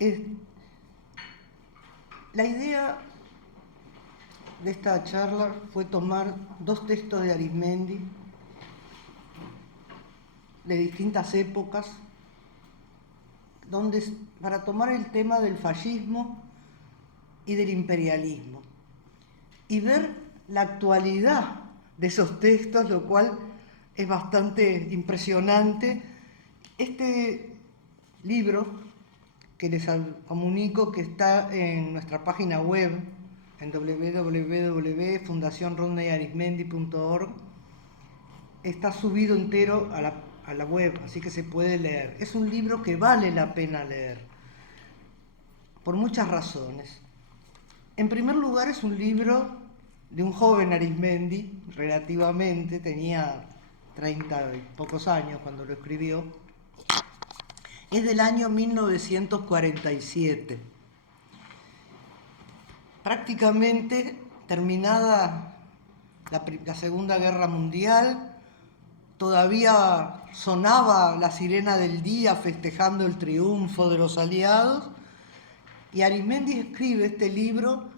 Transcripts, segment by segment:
Eh, la idea de esta charla fue tomar dos textos de Arismendi de distintas épocas, para tomar el tema del fascismo y del imperialismo y ver la actualidad de esos textos, lo cual es bastante impresionante. Este libro, que les comunico que está en nuestra página web, en www.fundacionrodneyarismendi.org, está subido entero a la web, así que se puede leer. Es un libro que vale la pena leer, por muchas razones. En primer lugar, es un libro de un joven Arismendi, relativamente, tenía 30 y pocos años cuando lo escribió. Es del año 1947. Prácticamente terminada la Segunda Guerra Mundial, todavía sonaba la sirena del día festejando el triunfo de los aliados, y Arismendi escribe este libro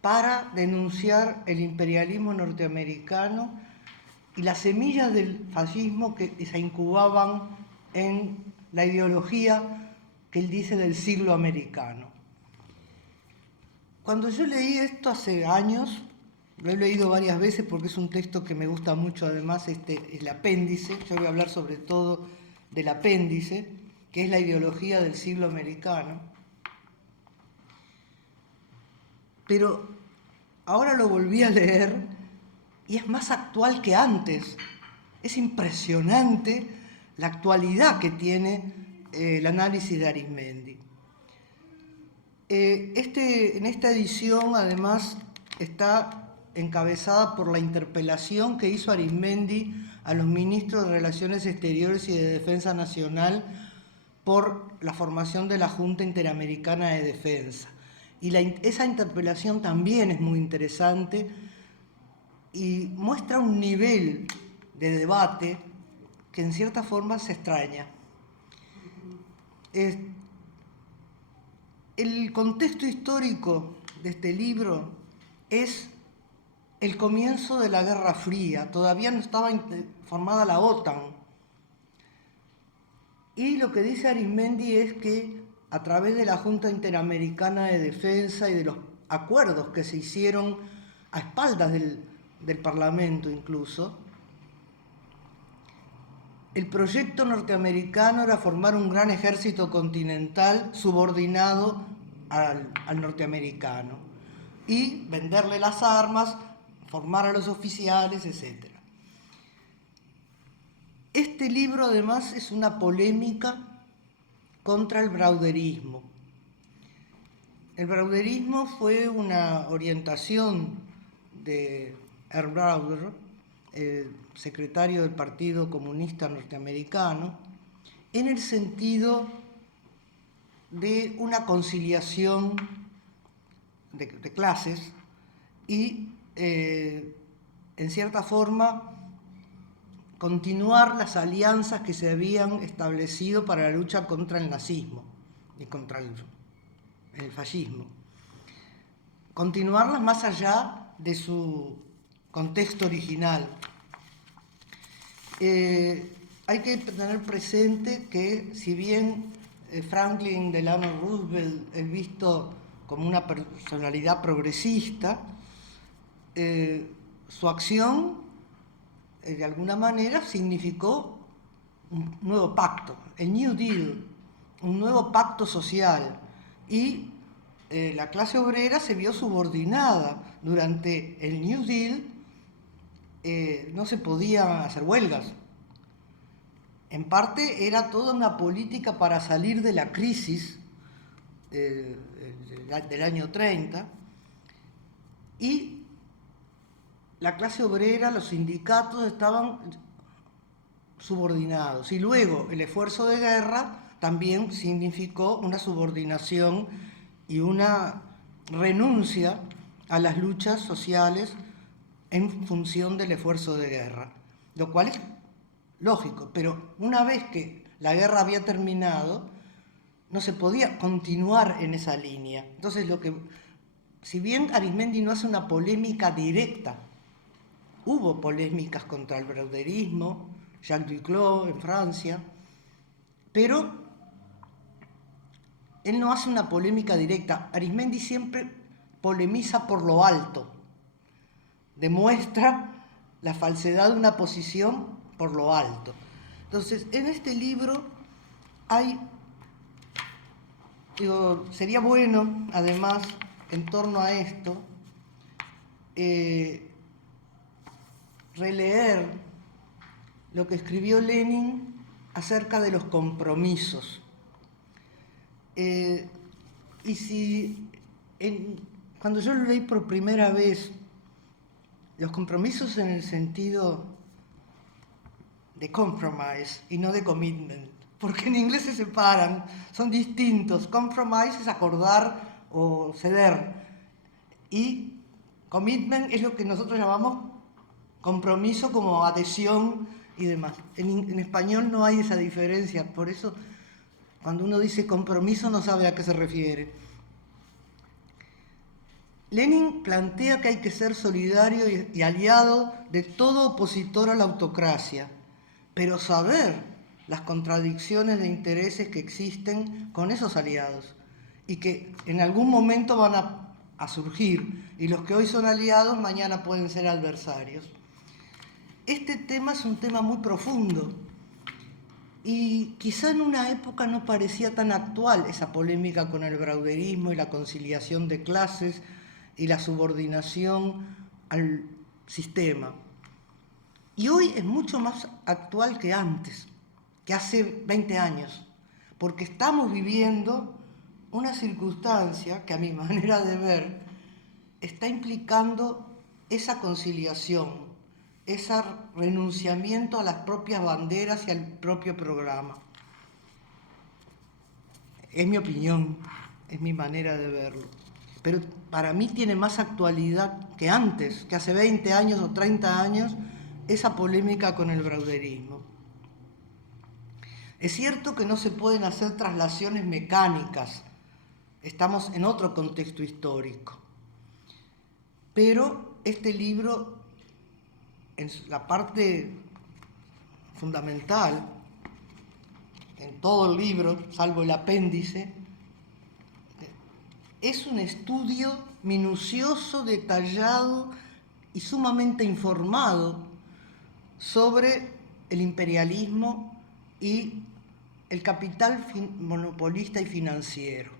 para denunciar el imperialismo norteamericano y las semillas del fascismo que se incubaban en la ideología que él dice del siglo americano. Cuando yo leí esto hace años, lo he leído varias veces porque es un texto que me gusta mucho, además el apéndice, yo voy a hablar sobre todo del apéndice, que es la ideología del siglo americano. Pero ahora lo volví a leer y es más actual que antes. Es impresionante la actualidad que tiene el análisis de Arismendi. En esta edición, además, está encabezada por la interpelación que hizo Arismendi a los ministros de Relaciones Exteriores y de Defensa Nacional por la formación de la Junta Interamericana de Defensa. Y esa interpelación también es muy interesante y muestra un nivel de debate que en cierta forma se extraña. El contexto histórico de este libro es el comienzo de la Guerra Fría. Todavía no estaba formada la OTAN. Y lo que dice Arismendi es que a través de la Junta Interamericana de Defensa y de los acuerdos que se hicieron a espaldas del Parlamento incluso, el proyecto norteamericano era formar un gran ejército continental subordinado al norteamericano y venderle las armas, formar a los oficiales, etc. Este libro además es una polémica contra el brauderismo. El brauderismo fue una orientación de Earl Browder, secretario del Partido Comunista Norteamericano, en el sentido de una conciliación de clases y, en cierta forma, continuar las alianzas que se habían establecido para la lucha contra el nazismo y contra el fascismo. Continuarlas más allá de su contexto original. Hay que tener presente que, si bien Franklin Delano Roosevelt es visto como una personalidad progresista, su acción de alguna manera significó un nuevo pacto, el New Deal, un nuevo pacto social, y la clase obrera se vio subordinada. Durante el New Deal no se podían hacer huelgas. En parte era toda una política para salir de la crisis del año 30, y la clase obrera, los sindicatos estaban subordinados. Y luego el esfuerzo de guerra también significó una subordinación y una renuncia a las luchas sociales en función del esfuerzo de guerra, lo cual es lógico. Pero una vez que la guerra había terminado, no se podía continuar en esa línea. Entonces, si bien Arismendi no hace una polémica directa, hubo polémicas contra el brauderismo, Jacques Duclos en Francia, pero él no hace una polémica directa. Arismendi siempre polemiza por lo alto, demuestra la falsedad de una posición por lo alto. Entonces, en este libro sería bueno, además, en torno a esto, releer lo que escribió Lenin acerca de los compromisos. Cuando yo lo leí por primera vez, los compromisos en el sentido de compromise y no de commitment, porque en inglés se separan, son distintos. Compromise es acordar o ceder, y commitment es lo que nosotros llamamos compromiso, como adhesión y demás. En español no hay esa diferencia, por eso cuando uno dice compromiso no sabe a qué se refiere. Lenin plantea que hay que ser solidario y aliado de todo opositor a la autocracia, pero saber las contradicciones de intereses que existen con esos aliados y que en algún momento van a surgir, y los que hoy son aliados mañana pueden ser adversarios. Este tema es un tema muy profundo y quizá en una época no parecía tan actual esa polémica con el brauderismo y la conciliación de clases y la subordinación al sistema. Y hoy es mucho más actual que antes, que hace 20 años, porque estamos viviendo una circunstancia que, a mi manera de ver, está implicando esa conciliación, ese renunciamiento a las propias banderas y al propio programa. Es mi opinión, es mi manera de verlo. Pero para mí tiene más actualidad que antes, que hace 20 años o 30 años, esa polémica con el brauderismo. Es cierto que no se pueden hacer traslaciones mecánicas, estamos en otro contexto histórico, pero este libro, en la parte fundamental, en todo el libro, salvo el apéndice, es un estudio minucioso, detallado y sumamente informado sobre el imperialismo y el capital monopolista y financiero.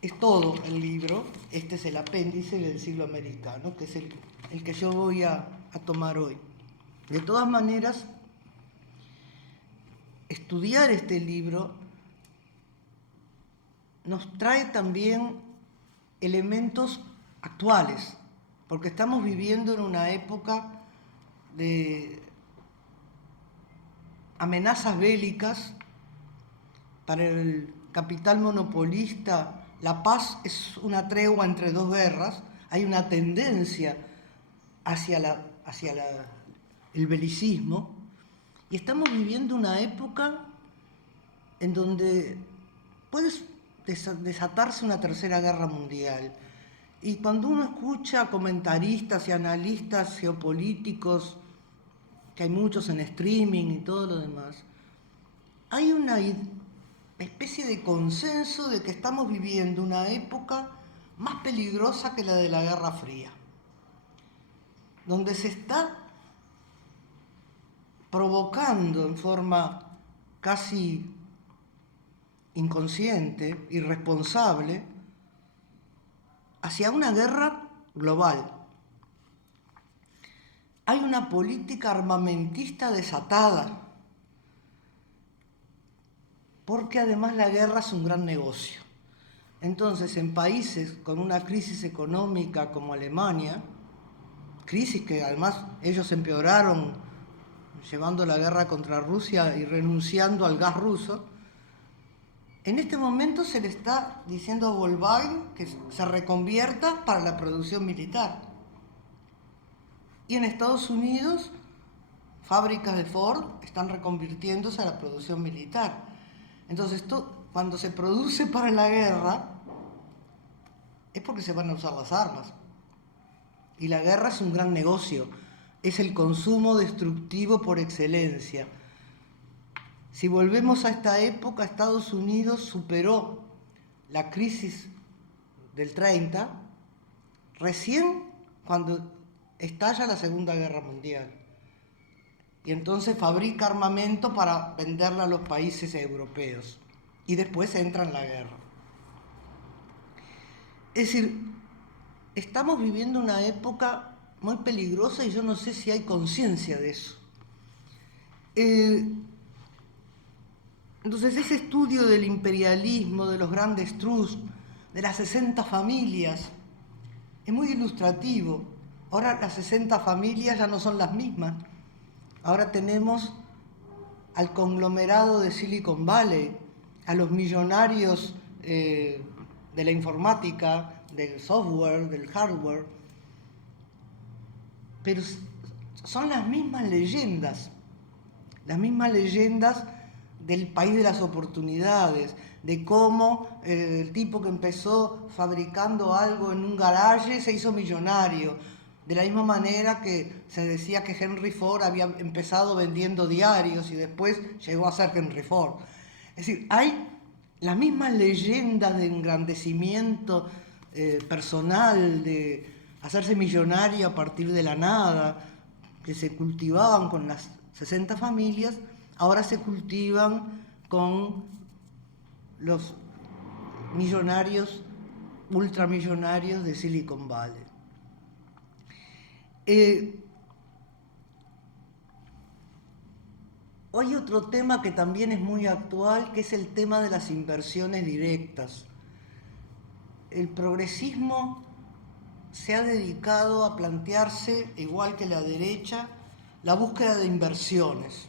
Es todo el libro. Este es el apéndice del siglo americano, que es el que yo voy a tomar hoy. De todas maneras, estudiar este libro nos trae también elementos actuales, porque estamos viviendo en una época de amenazas bélicas. Para el capital monopolista, la paz es una tregua entre dos guerras. Hay una tendencia hacia el belicismo, y estamos viviendo una época en donde puede desatarse una tercera guerra mundial. Y cuando uno escucha a comentaristas y analistas geopolíticos, que hay muchos en streaming y todo lo demás, hay una especie de consenso de que estamos viviendo una época más peligrosa que la de la Guerra Fría, donde se está provocando en forma casi inconsciente, irresponsable, hacia una guerra global. Hay una política armamentista desatada, porque además la guerra es un gran negocio. Entonces, en países con una crisis económica como Alemania, crisis que además ellos empeoraron llevando la guerra contra Rusia y renunciando al gas ruso, en este momento se le está diciendo a Volkswagen que se reconvierta para la producción militar. Y en Estados Unidos, fábricas de Ford están reconvirtiéndose a la producción militar. Entonces, cuando se produce para la guerra, es porque se van a usar las armas. Y la guerra es un gran negocio, es el consumo destructivo por excelencia. Si volvemos a esta época, Estados Unidos superó la crisis del 30, recién cuando estalla la Segunda Guerra Mundial. Y entonces fabrica armamento para venderla a los países europeos. Y después entra en la guerra. Es decir, estamos viviendo una época muy peligrosa y yo no sé si hay conciencia de eso. Entonces, ese estudio del imperialismo, de los grandes trusts, de las 60 familias, es muy ilustrativo. Ahora las 60 familias ya no son las mismas. Ahora tenemos al conglomerado de Silicon Valley, a los millonarios de la informática, del software, del hardware. Pero son las mismas leyendas del país de las oportunidades, de cómo el tipo que empezó fabricando algo en un garaje se hizo millonario, de la misma manera que se decía que Henry Ford había empezado vendiendo diarios y después llegó a ser Henry Ford. Es decir, hay las mismas leyendas de engrandecimiento personal, de hacerse millonario a partir de la nada, que se cultivaban con las 60 familias, ahora se cultivan con los millonarios, ultramillonarios de Silicon Valley. Hay otro tema que también es muy actual, que es el tema de las inversiones directas. El progresismo se ha dedicado a plantearse, igual que la derecha, la búsqueda de inversiones.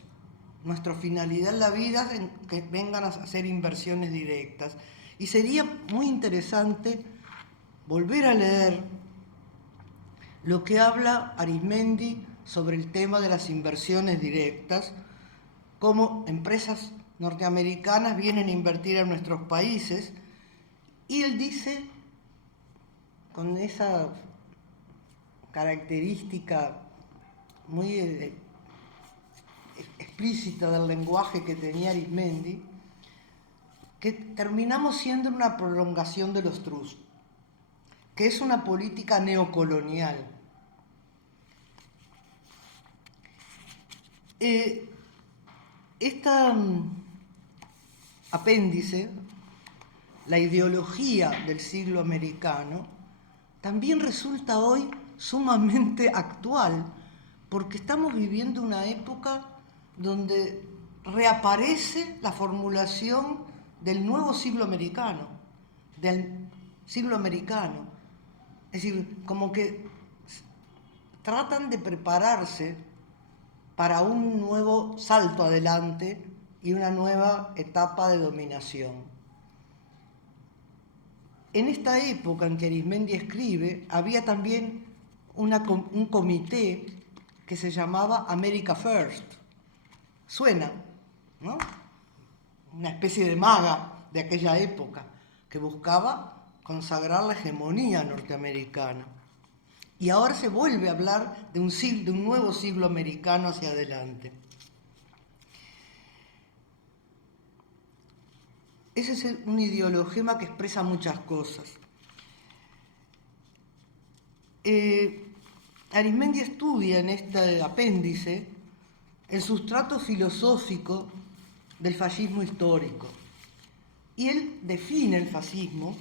Nuestra finalidad en la vida es que vengan a hacer inversiones directas. Y sería muy interesante volver a leer lo que habla Arizmendi sobre el tema de las inversiones directas, cómo empresas norteamericanas vienen a invertir en nuestros países, y él dice, con esa característica muy explícita del lenguaje que tenía Arizmendi, que terminamos siendo una prolongación de los trusts, que es una política neocolonial. Esta apéndice, la ideología del siglo americano, también resulta hoy sumamente actual, porque estamos viviendo una época donde reaparece la formulación del nuevo siglo americano, del siglo americano. Es decir, como que tratan de prepararse para un nuevo salto adelante y una nueva etapa de dominación. En esta época en que Arizmendi escribe, había también un comité que se llamaba America First. Suena, ¿no? Una especie de maga de aquella época que buscaba consagrar la hegemonía norteamericana. Y ahora se vuelve a hablar de un nuevo siglo americano hacia adelante. Ese es un ideologema que expresa muchas cosas. Arizmendi estudia en este apéndice el sustrato filosófico del fascismo histórico. Y él define el fascismo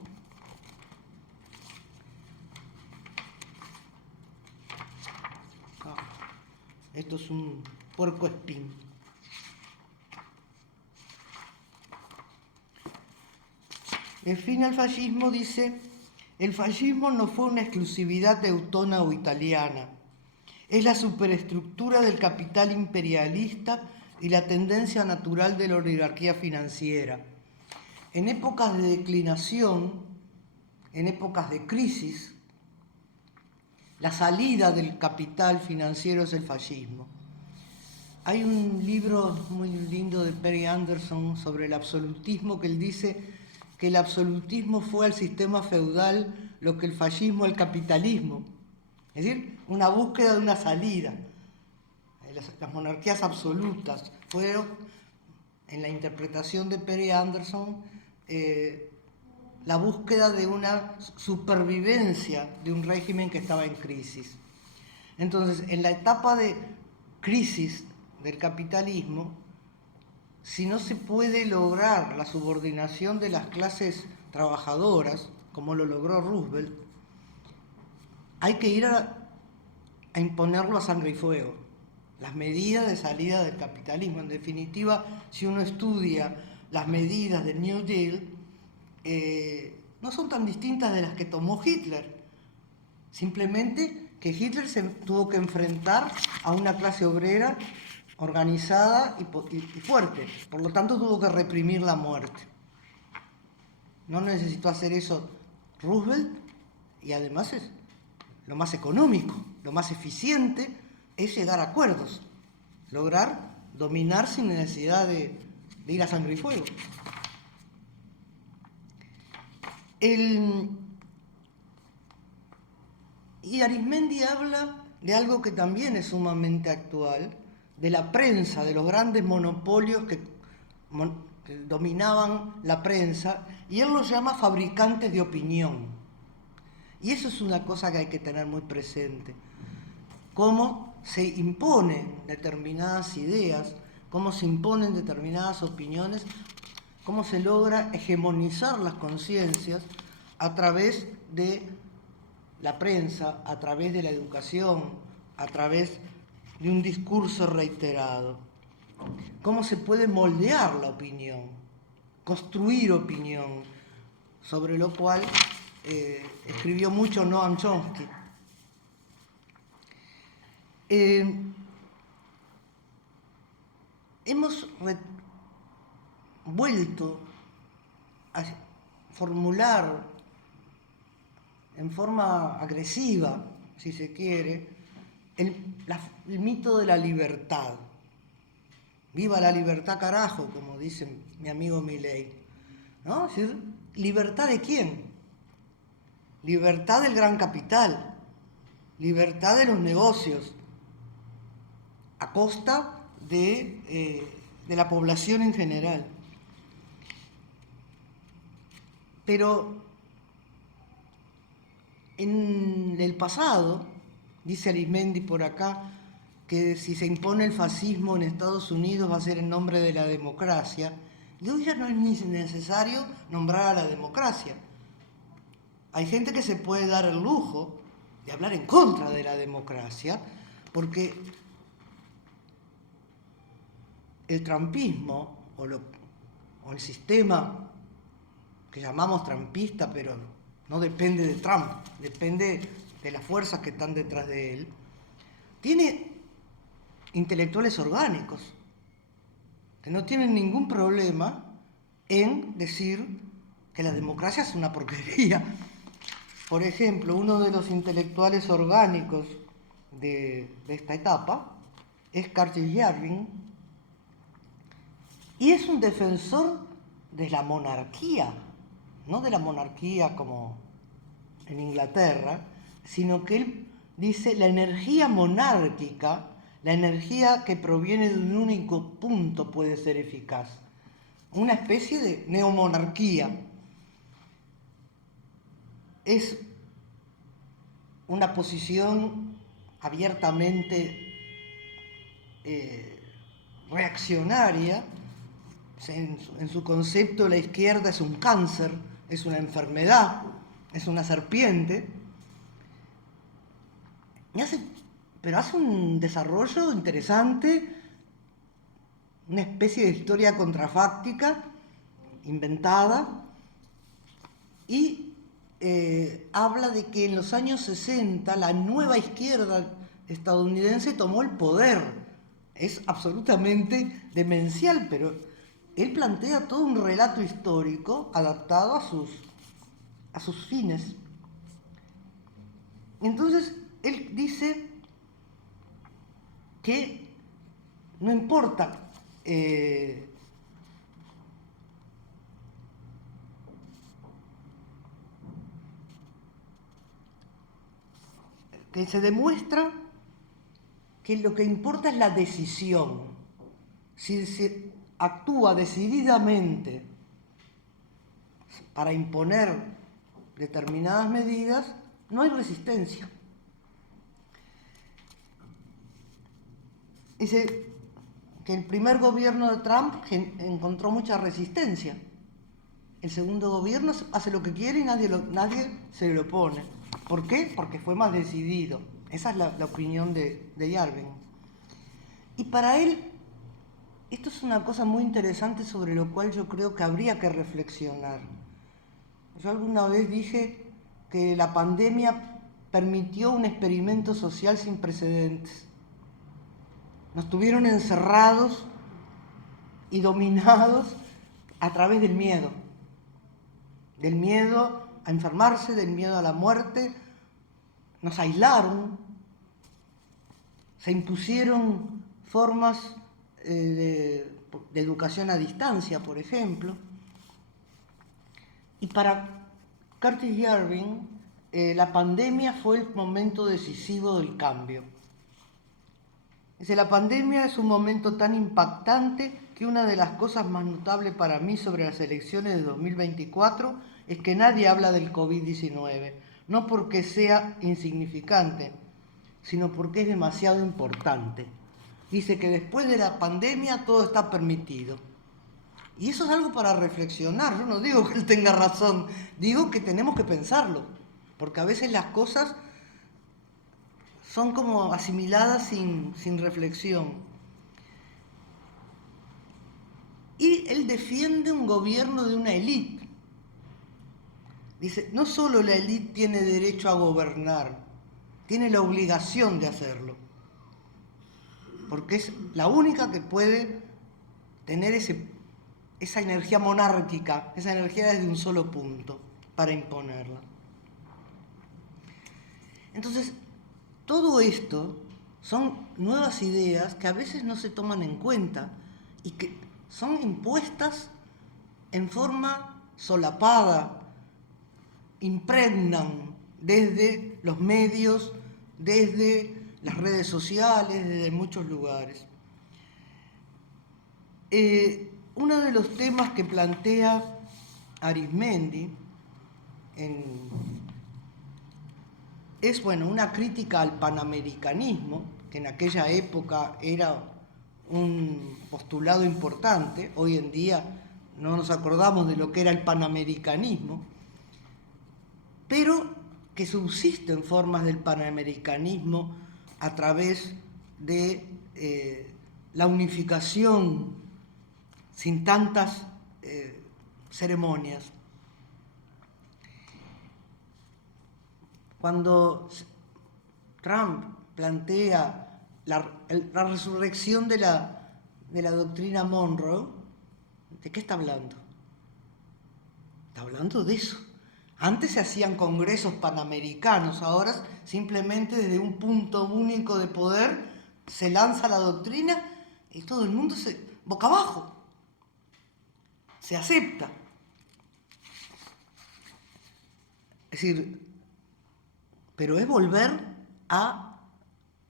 esto es un puercoespín. Define al fascismo, dice, el fascismo no fue una exclusividad teutona o italiana. Es la superestructura del capital imperialista y la tendencia natural de la oligarquía financiera. En épocas de declinación, en épocas de crisis, la salida del capital financiero es el fascismo. Hay un libro muy lindo de Perry Anderson sobre el absolutismo, que él dice que el absolutismo fue al sistema feudal lo que el fascismo al capitalismo. Es decir, una búsqueda de una salida. Las monarquías absolutas fueron, en la interpretación de Perry Anderson, la búsqueda de una supervivencia de un régimen que estaba en crisis. Entonces, en la etapa de crisis del capitalismo, si no se puede lograr la subordinación de las clases trabajadoras, como lo logró Roosevelt, hay que ir a imponerlo a sangre y fuego. Las medidas de salida del capitalismo. En definitiva, si uno estudia las medidas del New Deal, no son tan distintas de las que tomó Hitler. Simplemente que Hitler se tuvo que enfrentar a una clase obrera organizada y fuerte. Por lo tanto, tuvo que reprimir la muerte. No necesitó hacer eso Roosevelt, y además es lo más económico, lo más eficiente es llegar a acuerdos, lograr dominar sin necesidad de ir a sangre y fuego. Y Arizmendi habla de algo que también es sumamente actual, de la prensa, de los grandes monopolios que dominaban la prensa, y él los llama fabricantes de opinión. Y eso es una cosa que hay que tener muy presente. Cómo se imponen determinadas ideas, cómo se imponen determinadas opiniones, cómo se logra hegemonizar las conciencias a través de la prensa, a través de la educación, a través de un discurso reiterado. Cómo se puede moldear la opinión, construir opinión, sobre lo cual escribió mucho Noam Chomsky. Hemos vuelto a formular en forma agresiva, si se quiere, el mito de la libertad. Viva la libertad, carajo, como dice mi amigo Milei. ¿No? Es decir, ¿libertad de quién? Libertad del gran capital, libertad de los negocios, a costa de la población en general. Pero en el pasado, dice Arizmendi por acá, que si se impone el fascismo en Estados Unidos va a ser en nombre de la democracia, y hoy ya no es ni necesario nombrar a la democracia. Hay gente que se puede dar el lujo de hablar en contra de la democracia, porque el trumpismo o el sistema que llamamos trumpista, pero no depende de Trump, depende de las fuerzas que están detrás de él, tiene intelectuales orgánicos que no tienen ningún problema en decir que la democracia es una porquería. Por ejemplo, uno de los intelectuales orgánicos de esta etapa es Curtis Yarvin, y es un defensor de la monarquía, no de la monarquía como en Inglaterra, sino que él dice la energía monárquica, la energía que proviene de un único punto puede ser eficaz. Una especie de neomonarquía. Es una posición abiertamente reaccionaria. En su concepto, la izquierda es un cáncer, es una enfermedad, es una serpiente. Pero hace un desarrollo interesante, una especie de historia contrafáctica, inventada, y habla de que en los años 60 la nueva izquierda estadounidense tomó el poder. Es absolutamente demencial, pero él plantea todo un relato histórico adaptado a sus fines. Entonces, él dice que no importa que se demuestra que lo que importa es la decisión. Si se actúa decididamente para imponer determinadas medidas, no hay resistencia. Dice que el primer gobierno de Trump encontró mucha resistencia. El segundo gobierno hace lo que quiere y nadie se le opone. ¿Por qué? Porque fue más decidido. Esa es la opinión de Yarvin. Y para él, esto es una cosa muy interesante sobre lo cual yo creo que habría que reflexionar. Yo alguna vez dije que la pandemia permitió un experimento social sin precedentes. Nos tuvieron encerrados y dominados a través del miedo a enfermarse, del miedo a la muerte. Nos aislaron, se impusieron formas de educación a distancia, por ejemplo. Y para Curtis Yarvin, la pandemia fue el momento decisivo del cambio. Dice, la pandemia es un momento tan impactante que una de las cosas más notables para mí sobre las elecciones de 2024 es que nadie habla del COVID-19, no porque sea insignificante, sino porque es demasiado importante. Dice que después de la pandemia todo está permitido. Y eso es algo para reflexionar. Yo no digo que él tenga razón, digo que tenemos que pensarlo, porque a veces las cosas son como asimiladas sin reflexión. Y él defiende un gobierno de una élite. Dice, no solo la élite tiene derecho a gobernar, tiene la obligación de hacerlo, porque es la única que puede tener esa energía monárquica, esa energía desde un solo punto, para imponerla. Entonces, todo esto son nuevas ideas que a veces no se toman en cuenta y que son impuestas en forma solapada, impregnan desde los medios, desde las redes sociales, desde muchos lugares. Uno de los temas que plantea Arizmendi es una crítica al panamericanismo, que en aquella época era un postulado importante. Hoy en día no nos acordamos de lo que era el panamericanismo, pero que subsisten formas del panamericanismo a través de la unificación sin tantas ceremonias. Cuando Trump plantea la resurrección de la doctrina Monroe, ¿de qué está hablando? Está hablando de eso. Antes se hacían congresos panamericanos, ahora simplemente desde un punto único de poder se lanza la doctrina y todo el mundo boca abajo, se acepta. Es decir, pero es volver a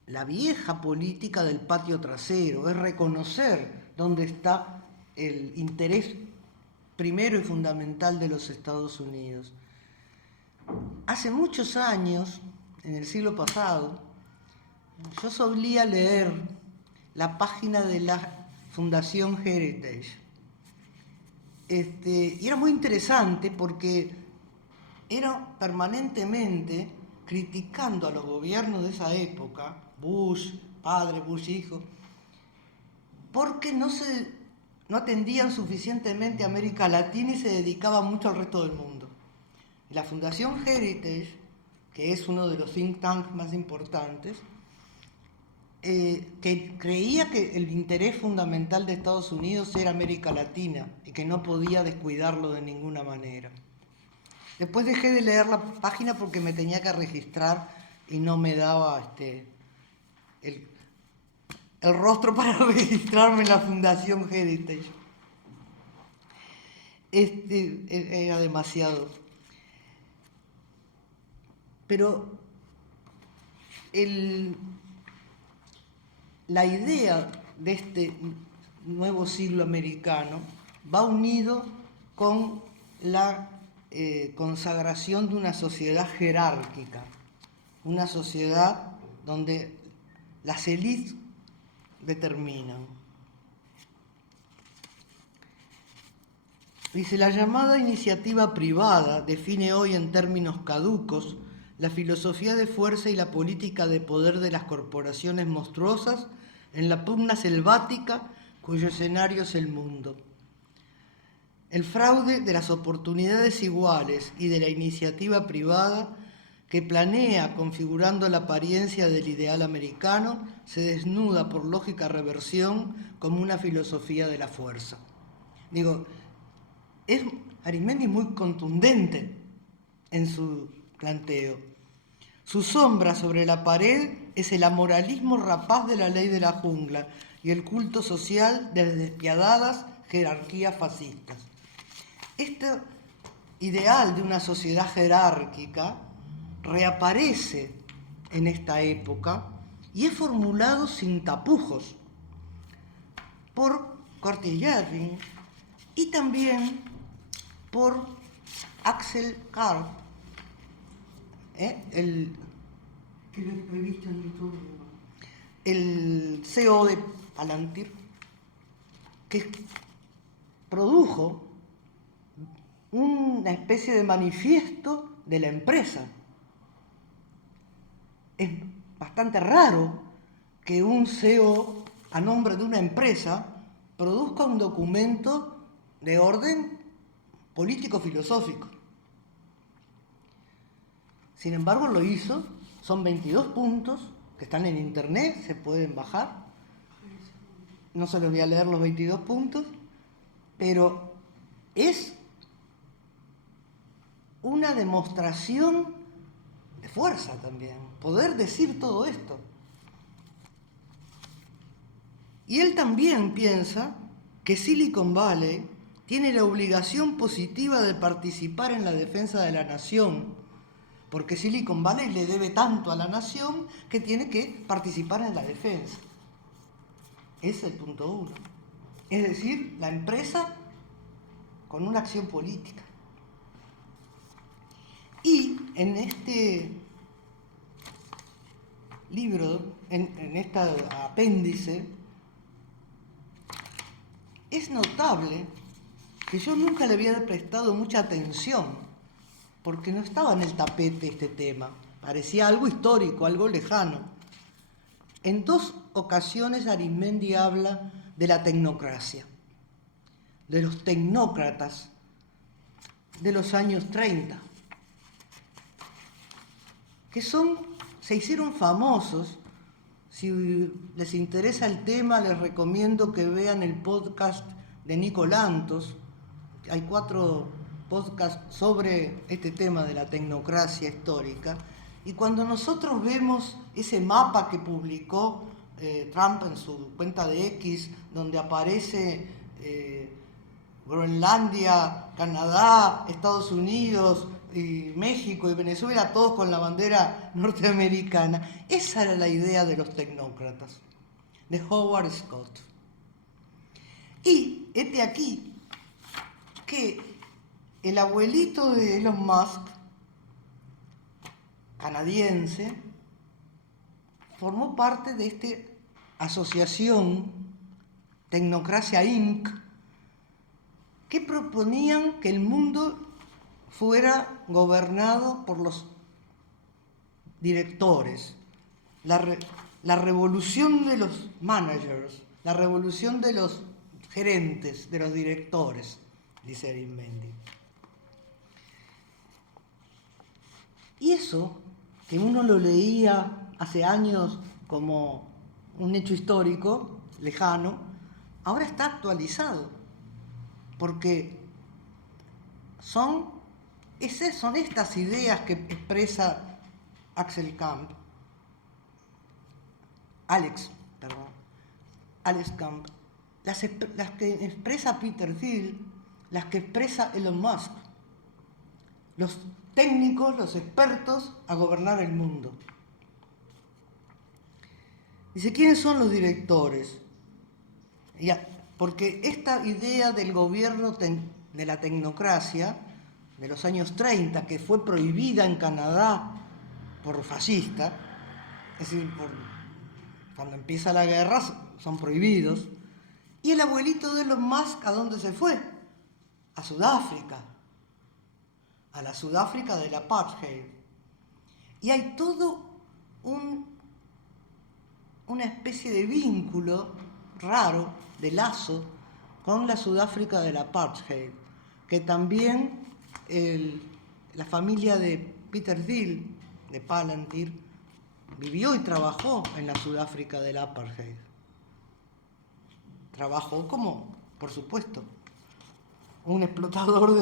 la vieja política del patio trasero, es reconocer dónde está el interés primero y fundamental de los Estados Unidos. Hace muchos años, en el siglo pasado, yo solía leer la página de la Fundación Heritage. Y era muy interesante porque era permanentemente criticando a los gobiernos de esa época, Bush, padre, Bush hijo, porque no atendían suficientemente a América Latina y se dedicaban mucho al resto del mundo. La Fundación Heritage, que es uno de los think tanks más importantes, que creía que el interés fundamental de Estados Unidos era América Latina y que no podía descuidarlo de ninguna manera. Después dejé de leer la página porque me tenía que registrar y no me daba el el rostro para registrarme en la Fundación Heritage. Era demasiado. Pero la idea de este nuevo siglo americano va unido con la consagración de una sociedad jerárquica, una sociedad donde las élites determinan. Dice, la llamada iniciativa privada define hoy en términos caducos la filosofía de fuerza y la política de poder de las corporaciones monstruosas en la pugna selvática cuyo escenario es el mundo. El fraude de las oportunidades iguales y de la iniciativa privada que planea configurando la apariencia del ideal americano se desnuda por lógica reversión como una filosofía de la fuerza. Digo, Arismendi es muy contundente en su planteo. Su sombra sobre la pared es el amoralismo rapaz de la ley de la jungla y el culto social de las despiadadas jerarquías fascistas. Este ideal de una sociedad jerárquica reaparece en esta época y es formulado sin tapujos por Curtis Yarvin y también por Axel Karp, el CEO de Palantir, que produjo una especie de manifiesto de la empresa. Es bastante raro que un CEO a nombre de una empresa produzca un documento de orden político-filosófico. Sin embargo, lo hizo. Son 22 puntos que están en internet, se pueden bajar. No se los voy a leer los 22 puntos, pero es una demostración de fuerza también, poder decir todo esto. Y él también piensa que Silicon Valley tiene la obligación positiva de participar en la defensa de la nación, porque Silicon Valley le debe tanto a la nación que tiene que participar en la defensa. Ese es el punto 1. Es decir, la empresa con una acción política. Y en este libro, en este apéndice, es notable que yo nunca le había prestado mucha atención, porque no estaba en el tapete este tema, parecía algo histórico, algo lejano. En 2 ocasiones Arismendi habla de la tecnocracia, de los tecnócratas de los años 30, que se hicieron famosos. Si les interesa el tema, les recomiendo que vean el podcast de Nico Lantos. Hay 4 podcasts sobre este tema de la tecnocracia histórica. Y cuando nosotros vemos ese mapa que publicó Trump en su cuenta de X, donde aparece Groenlandia, Canadá, Estados Unidos, y México y Venezuela, todos con la bandera norteamericana. Esa era la idea de los tecnócratas, de Howard Scott. Y este aquí que el abuelito de Elon Musk, canadiense, formó parte de esta asociación Tecnocracia Inc., que proponían que el mundo fuera gobernado por los directores, la revolución de los managers, la revolución de los gerentes, de los directores, dice Arismendi. Y eso, que uno lo leía hace años como un hecho histórico, lejano, ahora está actualizado, porque son estas ideas que expresa Alex, Allskamp, las que expresa Peter Thiel, las que expresa Elon Musk, los técnicos, los expertos a gobernar el mundo. Dice, ¿quiénes son los directores? Porque esta idea del gobierno de la tecnocracia de los años 30, que fue prohibida en Canadá por fascista, es decir, cuando empieza la guerra son prohibidos, y el abuelito de Elon Musk, ¿a dónde se fue? A Sudáfrica, a la Sudáfrica del apartheid. Y hay todo una especie de vínculo raro, de lazo, con la Sudáfrica del apartheid, que también la familia de Peter Thiel, de Palantir, vivió y trabajó en la Sudáfrica del apartheid. Trabajó como, por supuesto, un explotador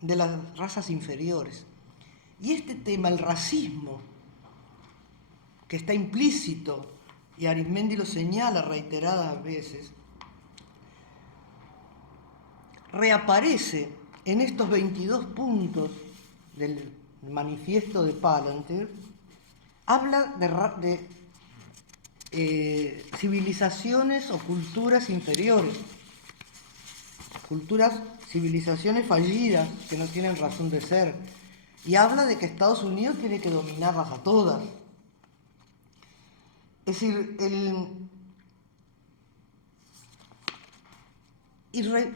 de las razas inferiores. Y este tema, el racismo, que está implícito, y Arismendi lo señala reiteradas veces, reaparece en estos 22 puntos del manifiesto de Palantir. Habla de civilizaciones o culturas inferiores, civilizaciones fallidas que no tienen razón de ser, y habla de que Estados Unidos tiene que dominarlas a todas. Es decir,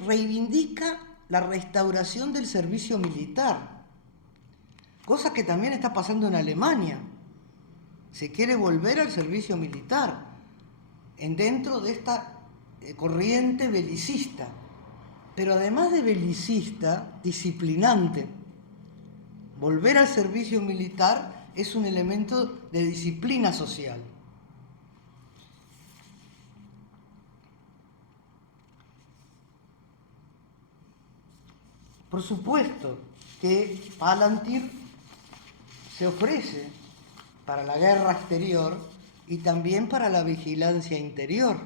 reivindica la restauración del servicio militar, cosa que también está pasando en Alemania. Se quiere volver al servicio militar dentro de esta corriente belicista, pero además de belicista, disciplinante. Volver al servicio militar es un elemento de disciplina social. Por supuesto que Palantir se ofrece para la guerra exterior y también para la vigilancia interior.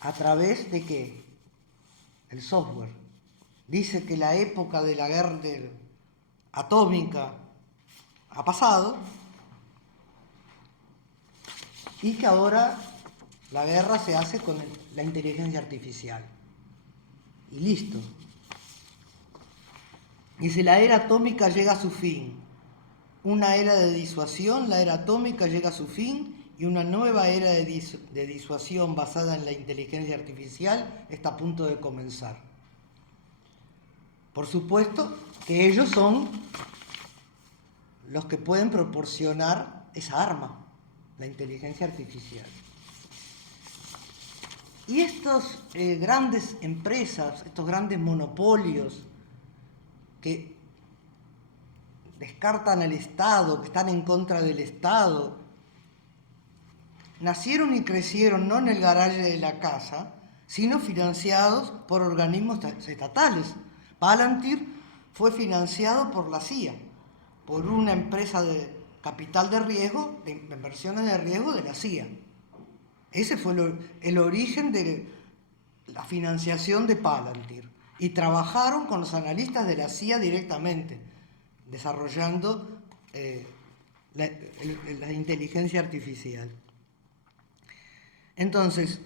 ¿A través de qué? El software. Dice que la época de la guerra atómica ha pasado y que ahora la guerra se hace con la inteligencia artificial. Y listo. Dice, la era atómica llega a su fin. Una era de disuasión, la era atómica llega a su fin, y una nueva era de disuasión basada en la inteligencia artificial está a punto de comenzar. Por supuesto que ellos son los que pueden proporcionar esa arma, la inteligencia artificial. Y estas grandes empresas, estos grandes monopolios que descartan al Estado, que están en contra del Estado, nacieron y crecieron no en el garaje de la casa, sino financiados por organismos estatales. Palantir fue financiado por la CIA, por una empresa de capital de riesgo, de inversiones de riesgo de la CIA. Ese fue el origen de la financiación de Palantir. Y trabajaron con los analistas de la CIA directamente, desarrollando la inteligencia artificial. Entonces,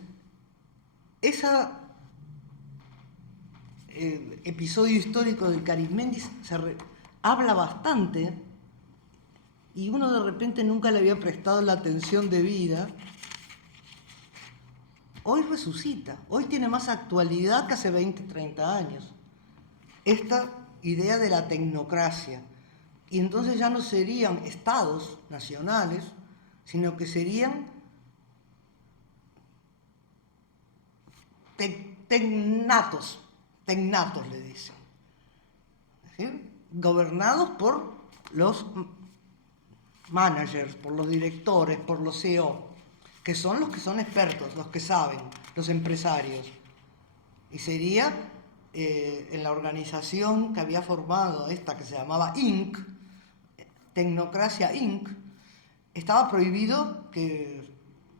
ese episodio histórico del Arismendi habla bastante, y uno de repente nunca le había prestado la atención debida. Hoy resucita, hoy tiene más actualidad que hace 20, 30 años. Esta idea de la tecnocracia. Y entonces ya no serían estados nacionales, sino que serían tecnatos le dicen. ¿Sí? Gobernados por los managers, por los directores, por los CEO, que son los que son expertos, los que saben, los empresarios. Y sería en la organización que había formado esta, que se llamaba Inc., Tecnocracia Inc., estaba prohibido que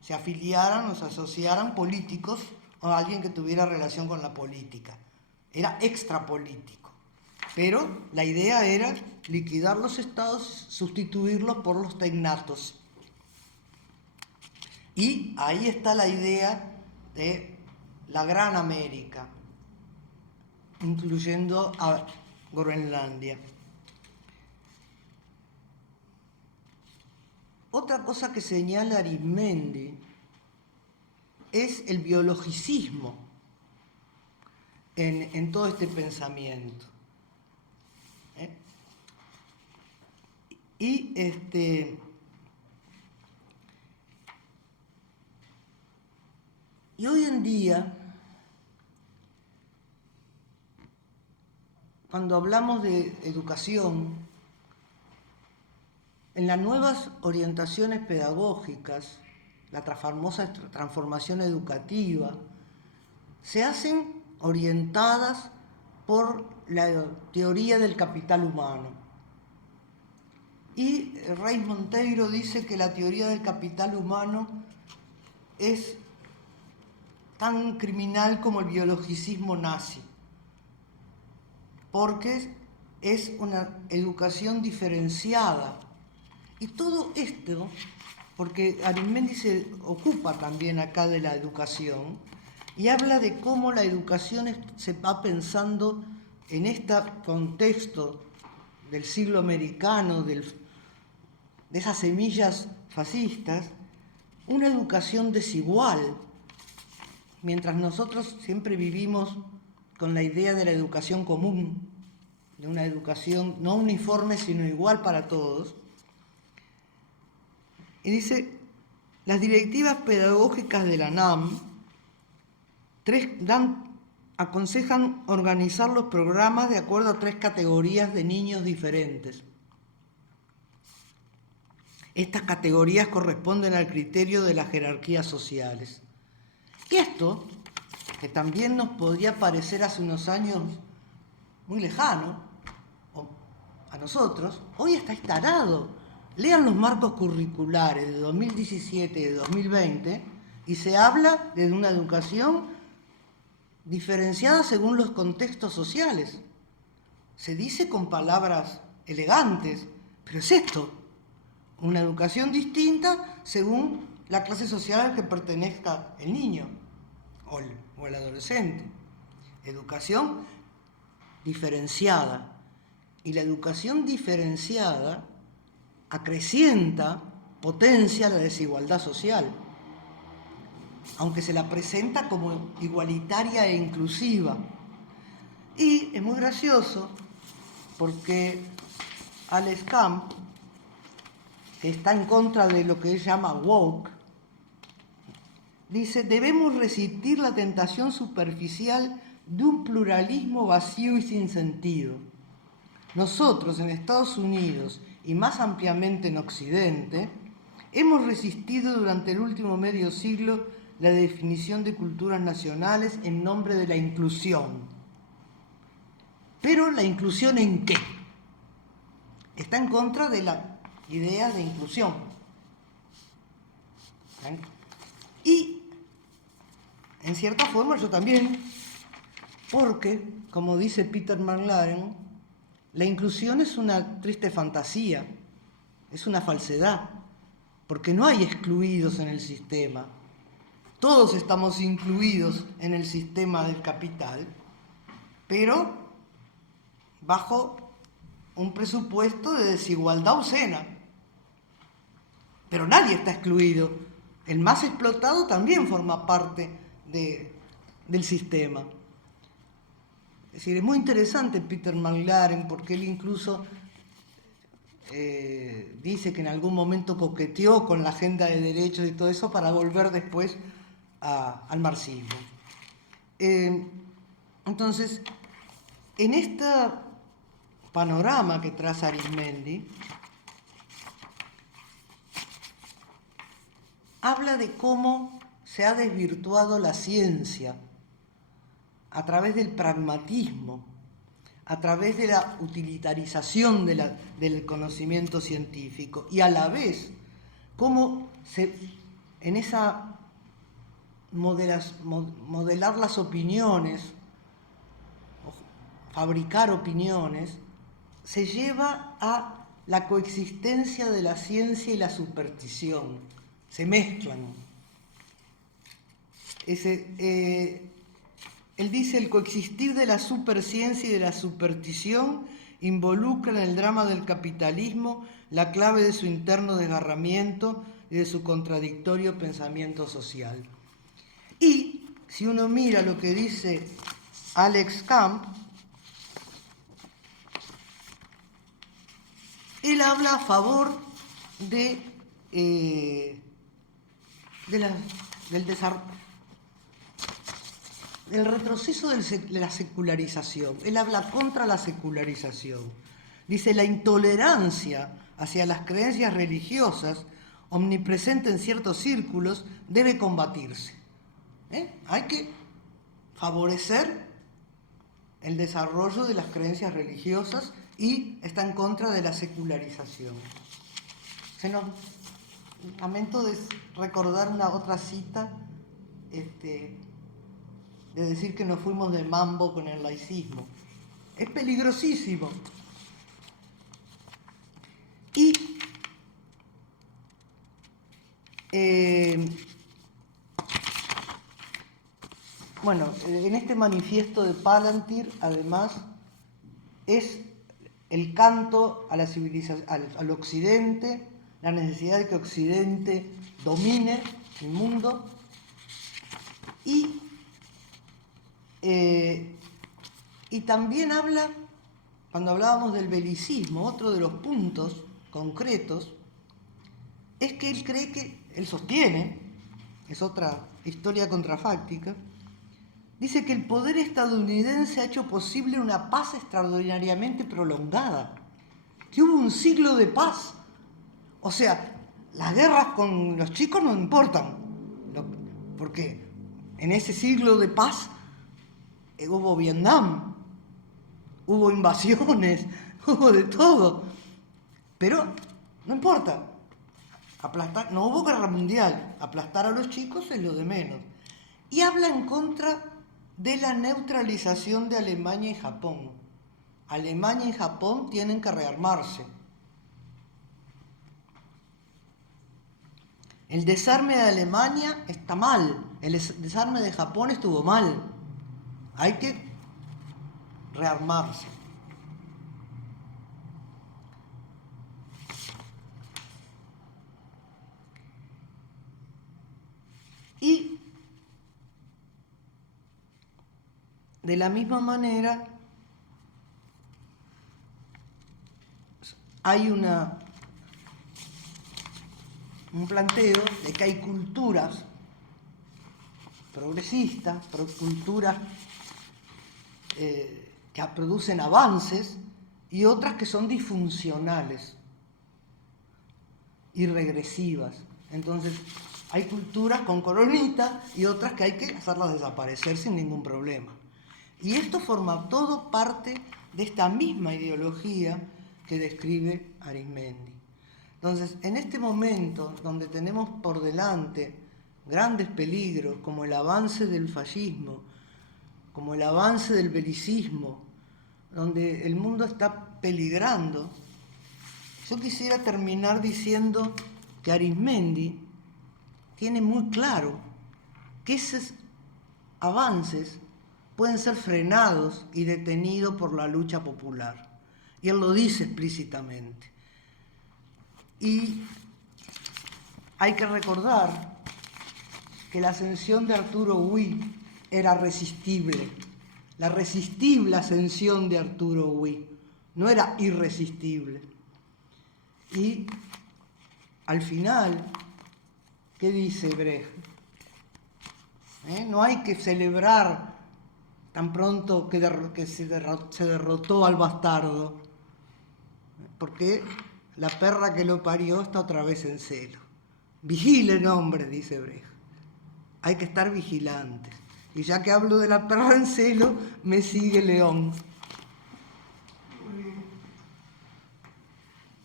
se afiliaran o se asociaran políticos o alguien que tuviera relación con la política. Era extrapolítico. Pero la idea era liquidar los estados, sustituirlos por los tecnatos. Y ahí está la idea de la Gran América, incluyendo a Groenlandia. Otra cosa que señala Arizmendi es el biologicismo en todo este pensamiento. Y hoy en día, cuando hablamos de educación, en las nuevas orientaciones pedagógicas, la famosa transformación educativa, se hacen orientadas por la teoría del capital humano. Y Reis Monteiro dice que la teoría del capital humano es tan criminal como el biologicismo nazi, porque es una educación diferenciada. Y todo esto, porque Arizmendi se ocupa también acá de la educación y habla de cómo la educación se va pensando en este contexto del siglo americano, de esas semillas fascistas, una educación desigual, mientras nosotros siempre vivimos con la idea de la educación común, de una educación no uniforme sino igual para todos. Y dice, las directivas pedagógicas de la NAM aconsejan organizar los programas de acuerdo a 3 categorías de niños diferentes. Estas categorías corresponden al criterio de las jerarquías sociales. Y esto, que también nos podría parecer hace unos años muy lejano a nosotros, hoy está instalado. Lean los marcos curriculares de 2017 y de 2020 y se habla de una educación diferenciada según los contextos sociales. Se dice con palabras elegantes, pero es esto, una educación distinta según la clase social a la que pertenezca el niño o el adolescente. Educación diferenciada. Y la educación diferenciada acrecienta, potencia la desigualdad social, aunque se la presenta como igualitaria e inclusiva. Y es muy gracioso porque Alex Camp, que está en contra de lo que él llama woke, dice, debemos resistir la tentación superficial de un pluralismo vacío y sin sentido. Nosotros en Estados Unidos y más ampliamente en Occidente, hemos resistido durante el último medio siglo la definición de culturas nacionales en nombre de la inclusión. Pero ¿la inclusión en qué? Está en contra de la idea de inclusión. Y, en cierta forma, yo también, porque, como dice Peter McLaren, la inclusión es una triste fantasía, es una falsedad, porque no hay excluidos en el sistema. Todos estamos incluidos en el sistema del capital, pero bajo un presupuesto de desigualdad obscena. Pero nadie está excluido. El más explotado también forma parte del sistema. Es decir, es muy interesante Peter McLaren porque él incluso dice que en algún momento coqueteó con la agenda de derechos y todo eso para volver después al marxismo. Entonces, en este panorama que traza Arizmendi, habla de cómo se ha desvirtuado la ciencia a través del pragmatismo, a través de la utilitarización del conocimiento científico y a la vez cómo se en esa modelar las opiniones, o fabricar opiniones, se lleva a la coexistencia de la ciencia y la superstición. Se mezclan. Él dice, el coexistir de la superciencia y de la superstición involucra en el drama del capitalismo la clave de su interno desgarramiento y de su contradictorio pensamiento social. Y si uno mira lo que dice Alex Camp, él habla a favor del retroceso de la secularización. Él habla contra la secularización. Dice, la intolerancia hacia las creencias religiosas, omnipresente en ciertos círculos, debe combatirse. Hay que favorecer el desarrollo de las creencias religiosas y está en contra de la secularización. Lamento de recordar una otra cita, de decir que nos fuimos de mambo con el laicismo. Es peligrosísimo. Y bueno, en este manifiesto de Palantir, además, es el canto a la civilización, al Occidente, la necesidad de que Occidente domine el mundo y también habla, cuando hablábamos del belicismo, otro de los puntos concretos es que él cree que, él sostiene, es otra historia contrafáctica, dice que el poder estadounidense ha hecho posible una paz extraordinariamente prolongada, que hubo un siglo de paz. O sea, las guerras con los chicos no importan, porque en ese siglo de paz hubo Vietnam, hubo invasiones, hubo de todo, pero no importa. No hubo guerra mundial, aplastar a los chicos es lo de menos. Y habla en contra de la neutralización de Alemania y Japón. Alemania y Japón tienen que rearmarse. El desarme de Alemania está mal, el desarme de Japón estuvo mal. Hay que rearmarse. Y de la misma manera hay un planteo de que hay culturas progresistas, culturas que producen avances y otras que son disfuncionales y regresivas. Entonces, hay culturas con coronita y otras que hay que hacerlas desaparecer sin ningún problema. Y esto forma todo parte de esta misma ideología que describe Arismendi. Entonces, en este momento donde tenemos por delante grandes peligros como el avance del fascismo, como el avance del belicismo, donde el mundo está peligrando, yo quisiera terminar diciendo que Arismendi tiene muy claro que esos avances pueden ser frenados y detenidos por la lucha popular. Y él lo dice explícitamente. Y hay que recordar que la ascensión de Arturo Ui era resistible. La resistible ascensión de Arturo Ui no era irresistible. Y al final, ¿qué dice Brecht? No hay que celebrar tan pronto que se derrotó al bastardo, porque la perra que lo parió está otra vez en celo. Vigilen, hombre, dice Brecht. Hay que estar vigilantes. Y ya que hablo de la perra en celo, me sigue León.